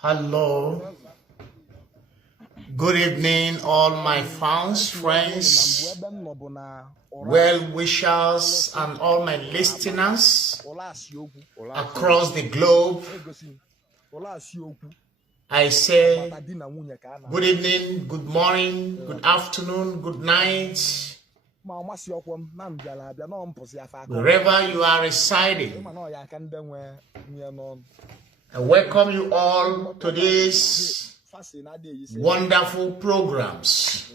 Hello. Good evening, all my fans, friends, well-wishers, and all my listeners across the globe. I say good evening, good morning, good afternoon, good night, wherever you are residing. I welcome you all to these wonderful programs.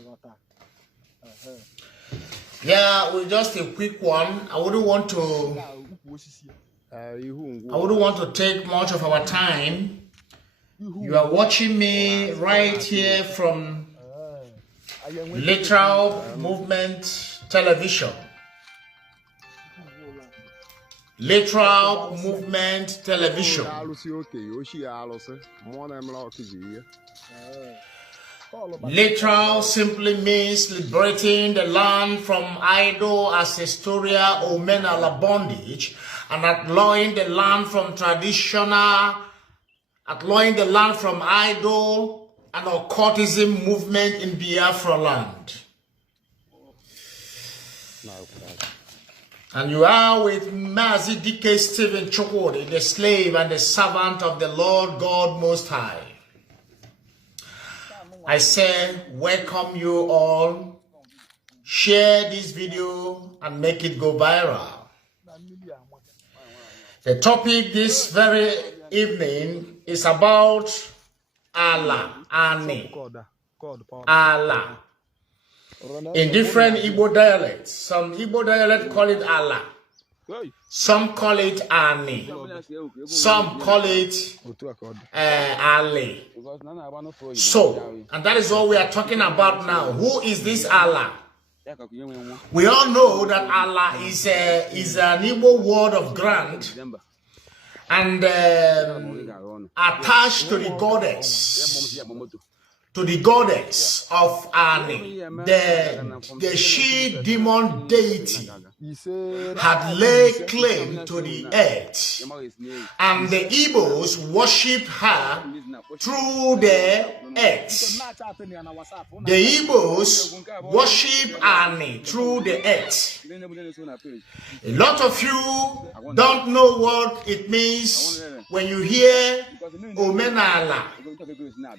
Yeah, with just a quick one. I wouldn't want to take much of our time. You are watching me right here from LITRAIOMB Movement Television. LITRAIOMB Movement Television. LITRAIOMB simply means liberating the land from idol, ancestral, odinala bondage, and outlawing the land from traditional, outlawing the land from idol and occultism movement in Biafra land. And you are with Mazi D.K. Stephen Chukwudi, the slave and the servant of the Lord God Most High. I say, welcome you all. Share this video and make it go viral. The topic this very evening is about Allah, Ani, Allah. In different Igbo dialects, some Igbo dialects call it Allah, some call it Ani, some call it Ali. So, and that is what we are talking about now. Who is this Allah? We all know that Allah is an Igbo word of grant and attached to the goddess of Ani, the she-demon deity, had laid claim to the earth, and the Igbos worshipped her through the earth. The Igbos worship Ani through the earth. A lot of you don't know what it means when you hear Omenala,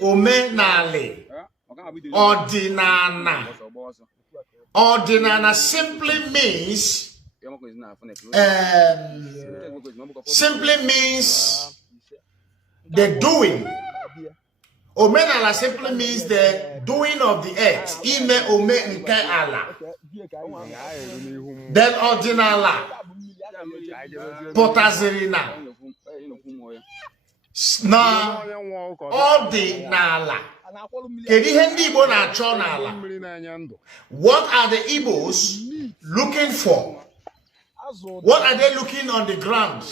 Omenale, Odinala. Odinala simply means the doing. Omenala simply means the doing of the earth. Ime ome nke ala. Then Odinala, potazirina. Na Odinala. What are the Igbos looking for? What are they looking on the ground?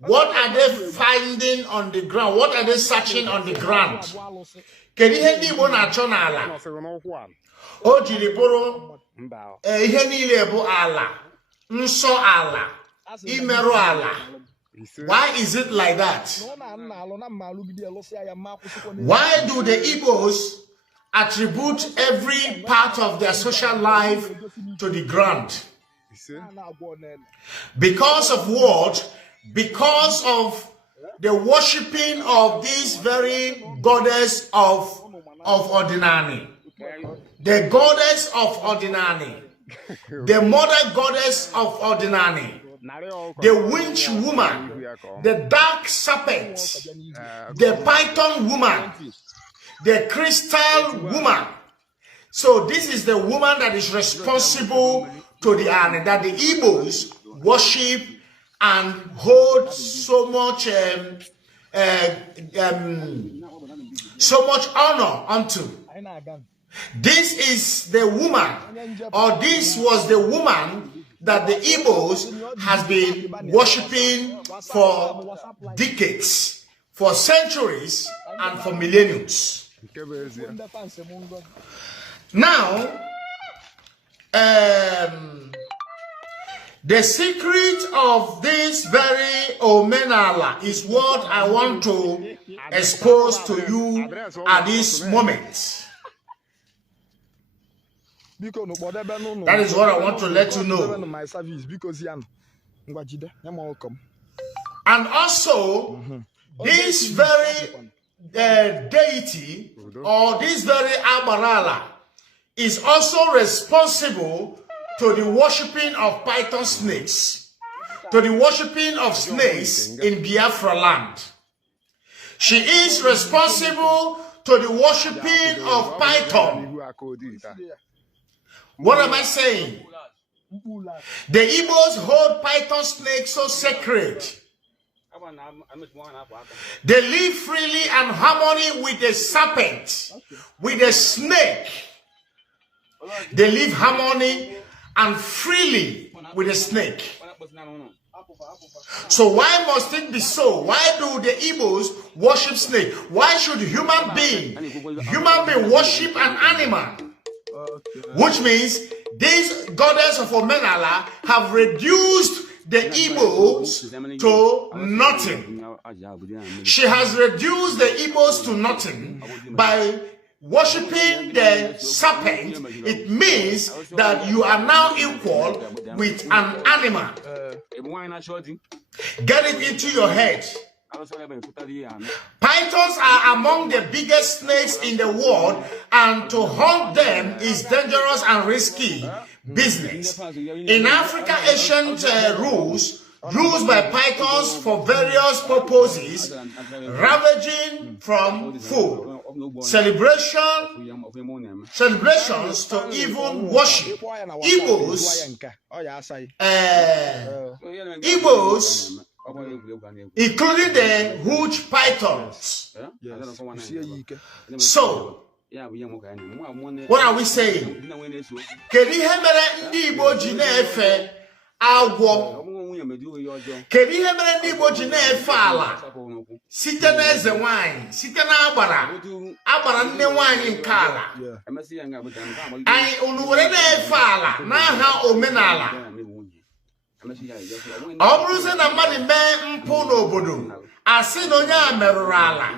What are they finding on the ground? What are they searching on the ground? O jiriboro ihe niile bụ ala, nsọ ala, imerụ ala. Why is it like that? Why do the Igbos attribute every part of their social life to the ground? Because of what? Because of the worshipping of this very goddess of Odinani. The goddess of Odinani. The mother goddess of Odinani. The witch woman, the dark serpent, the python woman, the crystal woman. So this is the woman that is responsible to the Ani, that the Igbos worship and hold so much honor unto. This is the woman, or this was the woman that the Igbos has been worshipping for decades, for centuries, and for millenniums. Now, The secret of this very omenala is what I want to expose to you at this moment. That is what I want to let you know. And also, this very deity or this very Abarala is also responsible to the worshipping of python snakes, to the worshipping of snakes in Biafra land. She is responsible to the worshipping of python. What am I saying? The Igbos hold python snakes so sacred. They live freely and harmony with the serpent, with the snake. They live harmony and freely with the snake. So why must it be so? Why do the Igbos worship snake? Why should human being worship an animal? Which means these goddess of Omenala have reduced the Igbos to nothing. She has reduced the Igbos to nothing by worshipping the serpent. It means that you are now equal with an animal. Get it into your head. Pythons are among the biggest snakes in the world, and to hunt them is dangerous and risky business. In Africa, ancient rules by pythons for various purposes, ravaging from food, celebrations to even worship. Igbos, including the huge pythons. So, what are we saying? Kedu ihe mere ndị Igbo ji na-efe ala site n'eze nwanyị, site n'agbara nne nwanyị nke ala? Anyị unu were na-efe ala n'aha omenala. Ọ bụrụzie na mmadụ mee mpụ n'obodo, asị na onye a merụrụ ala.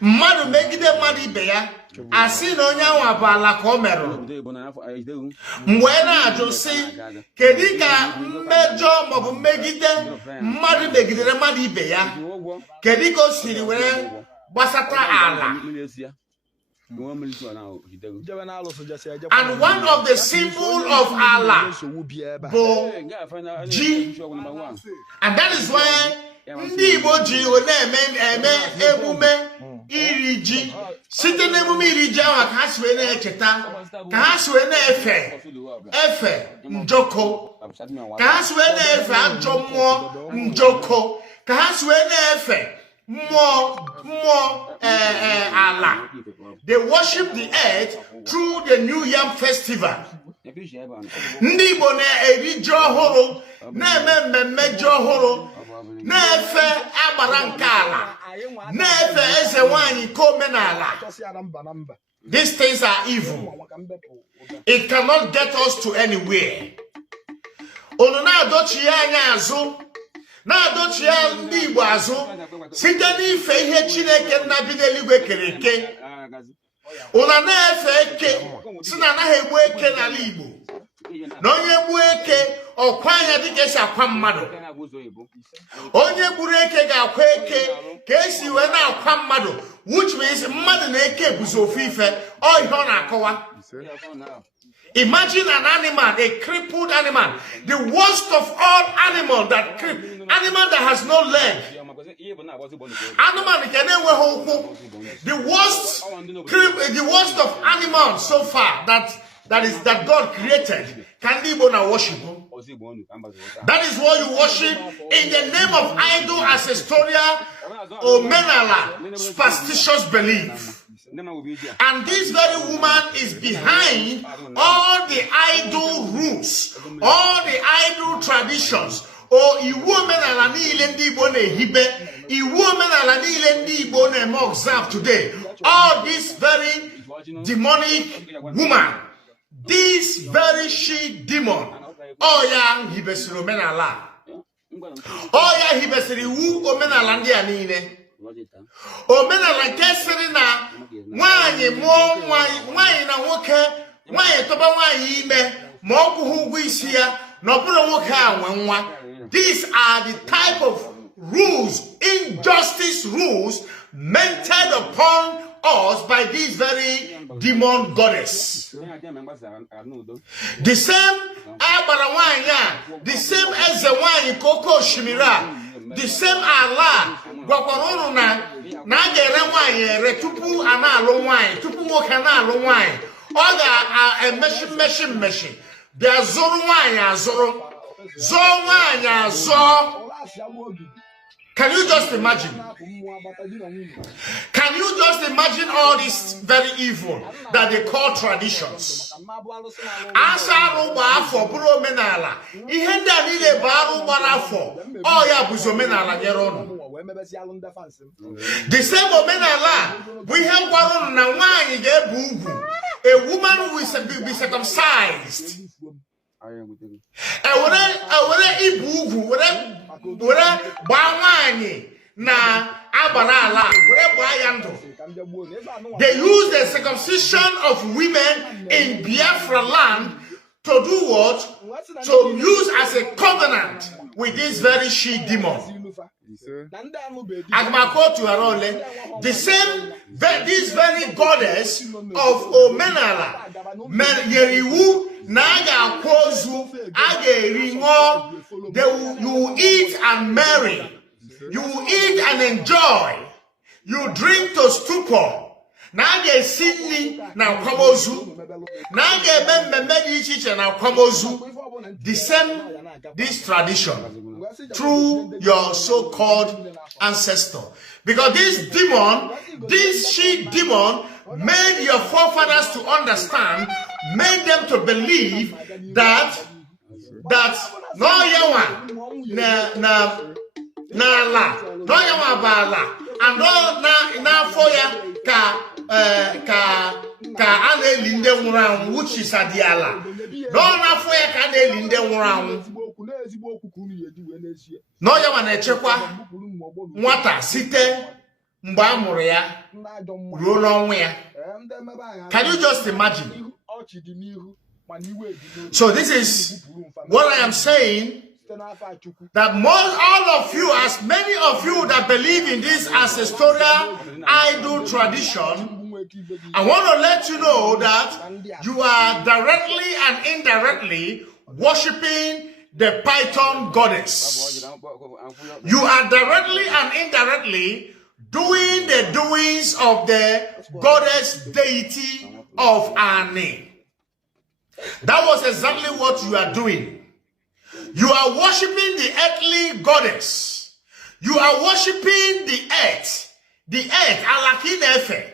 Mmadụ megide mmadụ ibe ya, asị na onye ahụ bụ ala ka ọ merụrụ. Mgbe na-ajụ sị, kedu ka mmejọ maọbụ mmegide mmadụ megidere mmadụ ibe ya, kedu ka o siri were gbasata ala? And one of the symbols of Allah bụ ji, and that is why ndị Igbo ji na-eme emume iri ji. Site n'emume iri ji ahụ ka ha si wee na-echeta, ka ha si wee na-efe njọkọ, ka ha si wee na-efe ajọ mmụọ njọkọ, ka ha si wee na-efe mmụọ ala. They worship the earth through the New Yam Festival. Ndị Igbo na-eri ji ọhụrụ, na-eme mmemme ji ọhụrụ, na-efe agbara nke ala, na-efe eze nwanyị nke omenala. These things are evil. It cannot get us to anywhere. Unu na-adochi ya anya azụ, na-adochi ya ndị Igbo azụ site n'ife ihe Chineke nna bi n'eluigwe kere eke. Unu na-efe eke, si na anaghị egbu eke n'ala Igbo. Na onye gbuo eke, ọkwa anya dịka esi akwa mmadụ. Onye gburu eke ga-akwa eke ka esi wee na-akwa mmadụ, which means mmadụ na eke bụzi ofu ife. Ọ ihe ọ na-akọwa. Imagine an animal, a crippled animal, the worst of all animals that cripple, animal that has no leg, animal can never hold. The worst of animals so far that God created, can even worship. That is what you worship in the name of idol, ancestral, omenala, superstitious belief. And this very woman is behind all the idol rules, all the idol traditions. Iwu omenala niile ndị Igbo na-ehibe, iwu omenala niile ndị Igbo na-eme observe today. All this very demonic woman, this very she demon, Oya hibesiri omenala. Oya hibesiri wu omenala ndị a niile. Omenala nke sịrị na nwaanyị mụọ nwaanyị na nwoke, nwaanyị tọba nwaanyị ime ma ọ kwụghị ụgwọ isi ya na ọ bụrụ nwoke a nwe nwa. These are the type of rules, injustice rules meted upon us by this very demon goddess. The same Abarawanya, the same Ezewani Koko Shimira, the same Allah, Gwakorona, Nagere wine, Retupu Analo wine, Tupu Mokanalo wine, Oga a machine. There are Zoro wine, Zoro. Can you just imagine? Can you just imagine all this very evil that they call traditions? Asa ruba for bro menala. Ihenda ni le baru barafo. Oh ya buzo menala nyerono. The same menala. We have waron na wani ge bugu. A woman who is be circumcised. Na abarala, they use the circumcision of women in Biafra land to do what? To use as a covenant with this very she demon. The same, this very goddess of Omenala, Yeriwu, Naga Kozu, Ageringo, you eat and marry. You eat and enjoy. You drink to stupor. Nage Sydney now Kwamozu. Nage Memedi Chicha now Kwamozu. The same, this tradition through your so-called ancestor. Because this demon, this she demon, made your forefathers to understand, made them to believe that no yawan na la no yawa bala and na foya ka aneli nde nwuran which is adiala no na foya ka aneli nde nwuran no yawa na echekwa nwata site mgbe amụrụ ya ruo n'ọnwụ ya. Can you just imagine? So this is what I am saying, that all of you, as many of you that believe in this ancestral idol tradition, I want to let you know that you are directly and indirectly worshiping the Python goddess. You are directly and indirectly doing the doings of the goddess deity of our name. That was exactly what you are doing. You are worshiping the earthly goddess. You are worshiping the earth. The earth, alakinefe.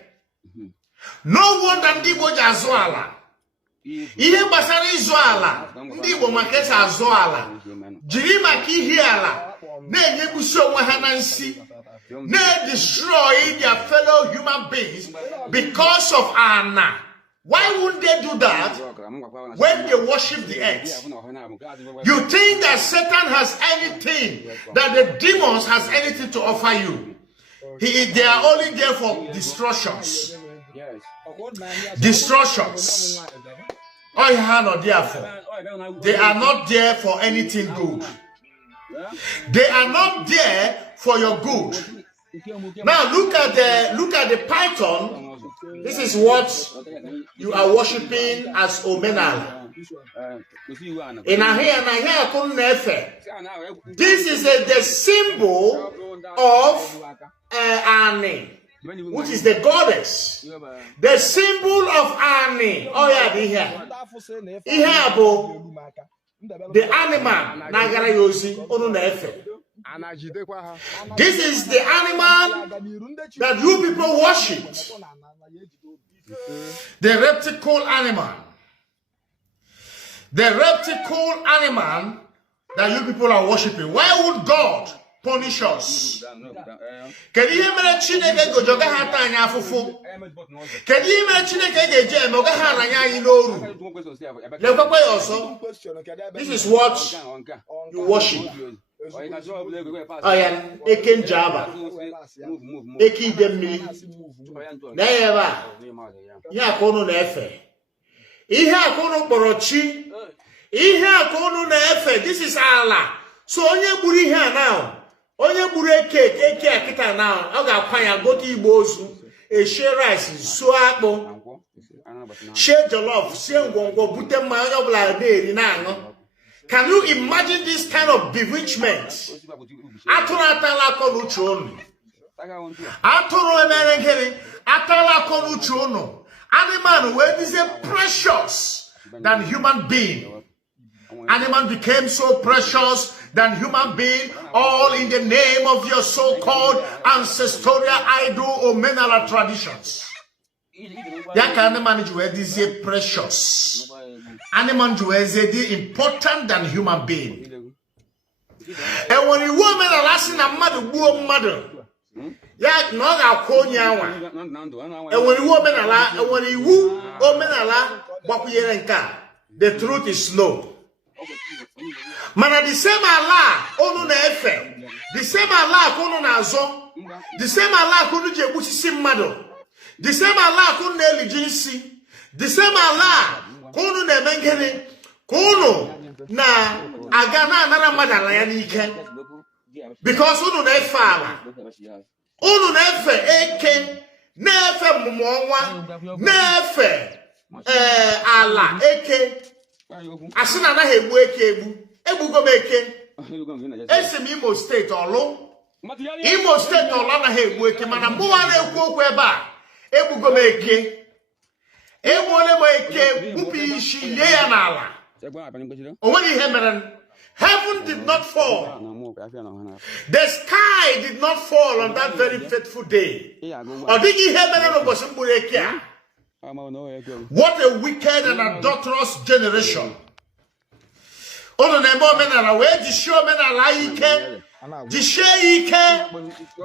No wonder Ndibo Jazoala. Ihe basara Izoala. Ndibo makesa Azoala. Jirima kihiala. Ne nebuso wahanansi. Ne destroy their fellow human beings because of Anna. Why wouldn't they do that when they worship the earth? You think that Satan has anything, that the demons has anything to offer you? They are only there for destructions. Destructions. All you are not there for. They are not there for anything good. They are not there for your good. Now look at the python. This is what you are worshiping as Omenala. This is the symbol of Ani, which is the goddess. The symbol of Ani. Oh yeah, the animal Nagara Yosi Onunefe. This is the animal that you people worship. The reptile animal. The reptile animal that you people are worshiping. Why would God punish us. Can you hear Chineke go joga hatanya fufu? Can you hear Chineke go jam oga haranya inoru? Also, this is what you worship. I am Eken Java. Eki Demi. Never. Ya kono nefe. Iha kono borochi. Iha kono nefe. This is Allah. So onye buri here now. Onye buri eke akita now. Oga kwanya go to Igbos. Share rice, so akpo. Share jollof, share ngongo bute manya bla de rinango. Can you imagine this kind of bewitchment? Atuna atala konu chono. Atoro emerengeri atala konu chono. Animal where is a precious than human being. Animal became so precious than human being, all in the name of your so-called ancestral idol or menala traditions. That kind of man is a precious. Animal is important than human being. And when you woman are asking a mother, ya no ga konya. And when you woman are when you woman are the truth is slow. Mana the same Allah onu na efe. The same Allah kunu na azo. The same Allah kunu je busisi mmado. The same Allah kunu na elijinsi. The same Allah kunu na mengene. Kunu na agana nara madala ya nike. Because unu na efe ala. Unu na efe eke. Na efe mumonwa. Na efe ala eke. Asina na hebu eke ebu. Ebu go meke. Esim Imo State olu. Imo State olu na hebu eke. Mana mbuwa na ekwu okwu eba. Ebu go meke. Ebu ole mo eke. Bupi ishi ye ya na ala. Onweli ihe meren. Heaven did not fall. The sky did not fall on that very faithful day. Odigi ihe meren obosi mburu eke a. What a wicked and adulterous generation. Ono na emo menala we disho menala ike. Dishe ike.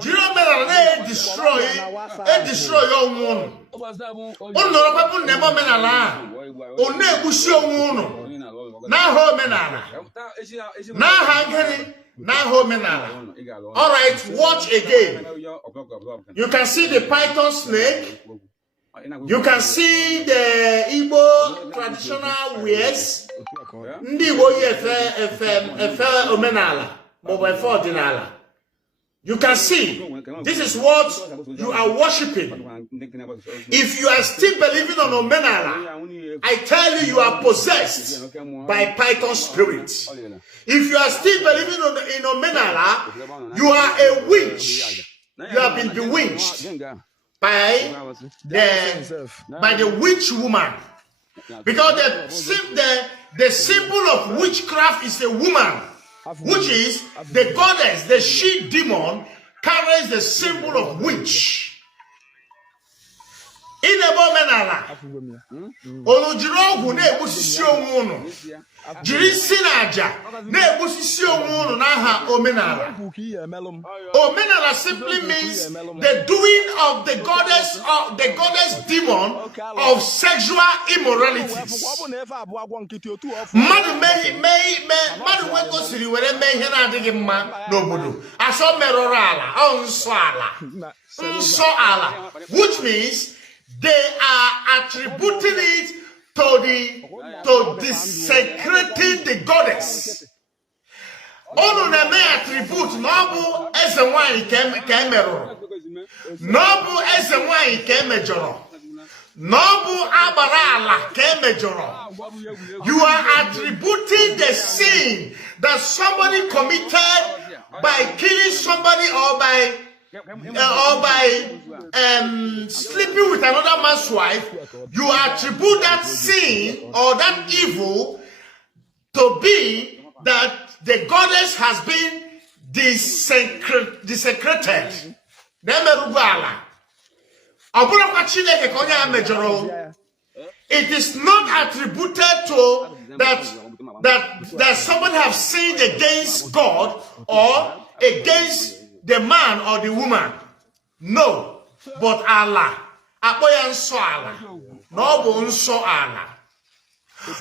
Jiro menala na destroy your wound. Ono no papu na emo menala. Ono ebushi onwunu. Na ho menala. Na hangeri. Na ho menala. All right, watch again. You can see the python snake. You can see the Igbo traditional wears. Ndi Igbo efe omenala, but efe odinala. You can see, this is what you are worshiping. If you are still believing on omenala, I tell you, you are possessed by python spirits. If you are still believing in omenala, you are a witch. You have been bewitched by the witch woman, because the symbol of witchcraft is a woman, which is the goddess. The she demon carries the symbol of witch. In a menala, Olujiro ne busisi onwunu, jiri sinaja ne busisi onwunu na ha omenala. Omenala simply means the doing of the goddess demon of sexual immoralities. Madu weko siri were me ihe na adịghị mma n'obodo. Aso merorala, nso ala, which means they are attributing it to desecrating the goddess. Ono na me attribute nobu eze nwanyi ka emeruru. Nobu eze nwanyi ka emejoro. Nobu abara ala ka emejoro. You are attributing the sin that somebody committed by killing somebody or by sleeping with another man's wife. You attribute that sin or that evil to be that the goddess has been desecrated. It is not attributed to that somebody have sinned against God or against the man or the woman. No, but Allah. Apoyan so Allah. No bon so Allah.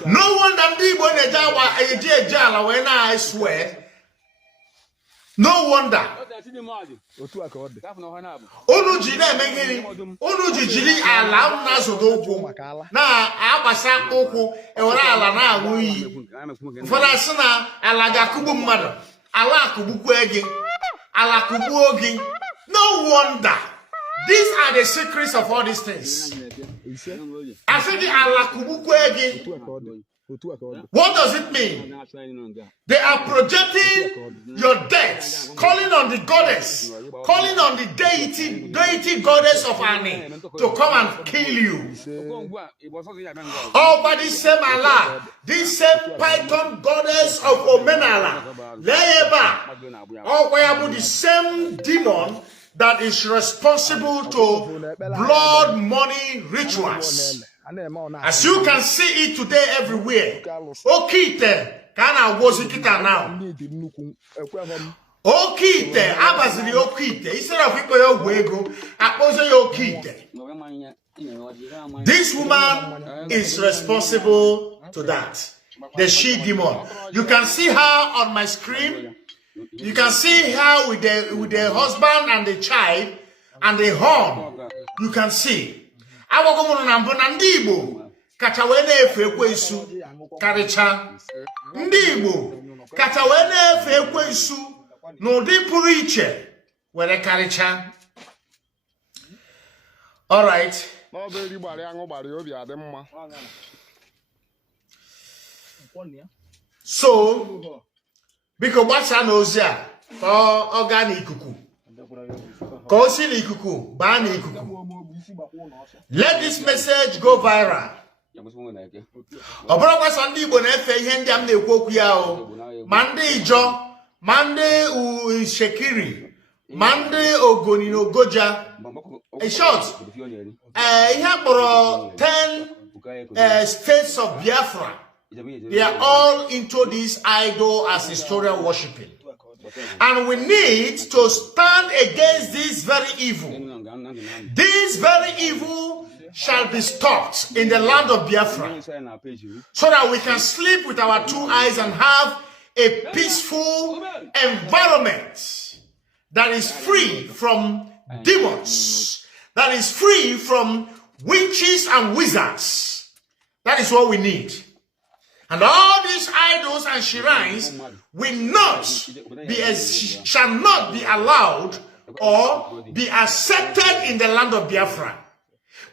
No one that Igbo nejawa ejala when I swear. No wonder. Onu jiri emegiri. Onu jiri ala na sodokwu. Na agbasa kokwu ewere ala na awuyi. Fọdụ asị na ala ga-akụgbu mmadụ. Ala akụgbukwu egi. Ala akụgbu ogi. No wonder. These are the secrets of all these things. I said ala akụgbukwu egi. What does it mean? They are projecting your debts, calling on the goddess, calling on the deity goddess of Ani to come and kill you. All by this same Allah, this same python goddess of Omenala, all by the same demon that is responsible to blood money rituals. As you can see it today everywhere. Okite, kana wozikita now. Okite, abazili okite. Instead of iko wego, apoze okite. This woman is responsible to that. The she demon. You can see her on my screen. You can see her with the husband and the child and the horn. You can see. Awagomono na mbona ndị Igbo kacha wee na-efe ekwensu karịcha. Ndị Igbo kacha wee na-efe ekwensu n'ụdị pụrụ iche were karịcha. All right. So, biko gbasa n'ozi a ka ọ gaa n'ikuku. Ka o si n'ikuku baa n'ikuku. Let this message go viral. Obara Sunday Igbo na-efe ihe ndị am na-ekwu okwu ya o. Ma ndị Ijo, ma ndị Shekiri, ma ndị Ogoni na Ogoja. In short, ihe akpọrọ 10 states of Biafra. They are all into this idol as historian worshiping. And we need to stand against this very evil. This very evil shall be stopped in the land of Biafra, so that we can sleep with our two eyes and have a peaceful environment that is free from demons, that is free from witches and wizards. That is what we need. And all these idols and shrines shall not be allowed or be accepted in the land of Biafra.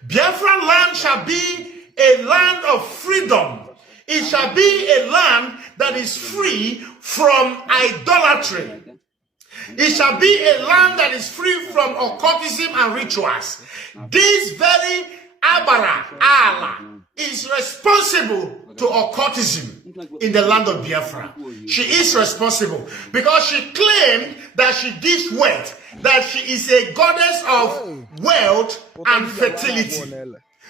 Biafra land shall be a land of freedom. It shall be a land that is free from idolatry. It shall be a land that is free from occultism and rituals. This very Abara, Allah, is responsible to occultism in the land of Biafra. She is responsible because she claimed that she gives wealth, that she is a goddess of wealth and fertility.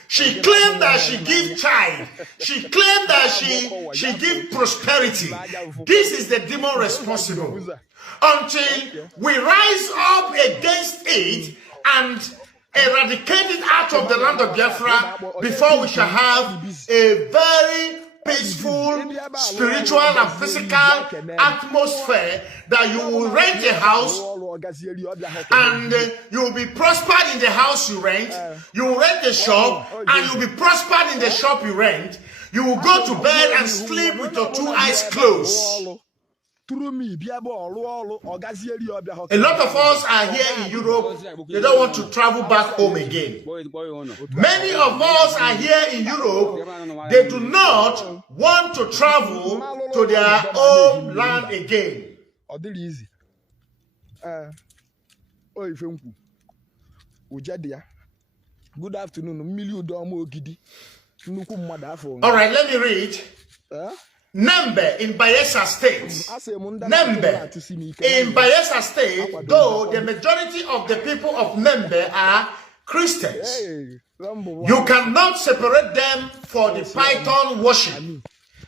She claimed that she gives child. She claimed that she gives prosperity. This is the demon responsible. Until we rise up against it and eradicate it out of the land of Biafra, before we shall have a very peaceful, spiritual and physical atmosphere, that you will rent a house and you will be prospered in the house you rent. You will rent a shop and you will be prospered in the shop you rent. You will go to bed and sleep with your two eyes closed. A lot of us are here in Europe. They don't want to travel back home again. Many of us are here in Europe. They do not want to travel to their home land again. Good afternoon. All right, let me read. Nembe in Bayelsa State. Nembe in Bayelsa State, though the majority of the people of Nembe are Christians, you cannot separate them for the Python worship.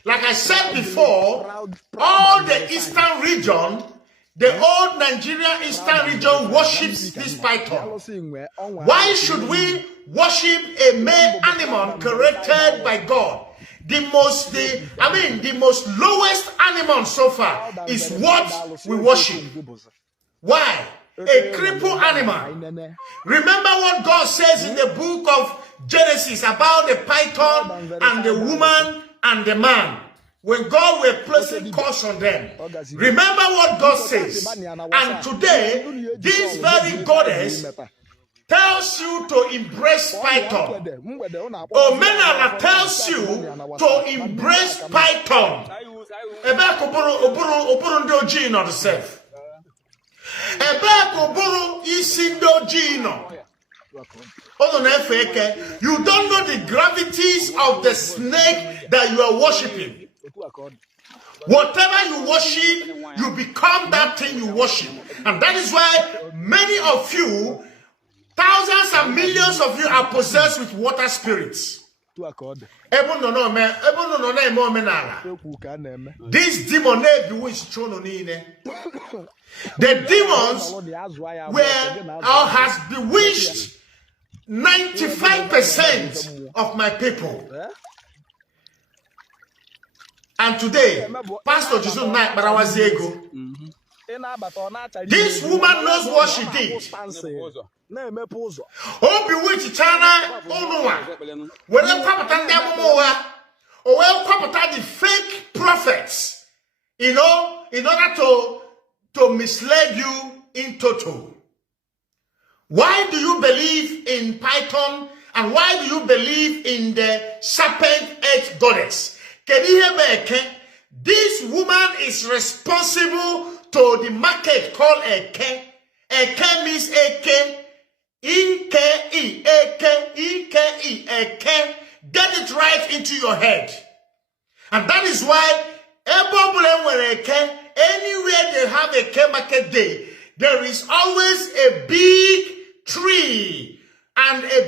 Like I said before, all the eastern region The old Nigeria Eastern region worships this python. Why should we worship a male animal created by God? The most lowest animal so far is what we worship. Why? A crippled animal. Remember what God says in the book of Genesis about the python and the woman and the man. When God were placing curse on them. Remember what God says. And today, this very goddess tells you to embrace python. Omenala tells you to embrace python. You don't know the gravities of the snake that you are worshiping. Whatever you worship, you become that thing you worship. And that is why many of you, thousands and millions of you, are possessed with water spirits. This demon the demons has bewitched 95% of my people. And today, Pastor Jesus Knight Barawaziego, this woman knows what she did. Oh, bewitch China, when the fake prophets, in order to mislead you in total. Why do you believe in python and why do you believe in the serpent-edged goddess? This woman is responsible to the market called Eke. Eke means Eke. E-K-E. Eke. E-K-E. Eke. Get it right into your head. And that is why anywhere they have a Eke market day, there is always a big tree and a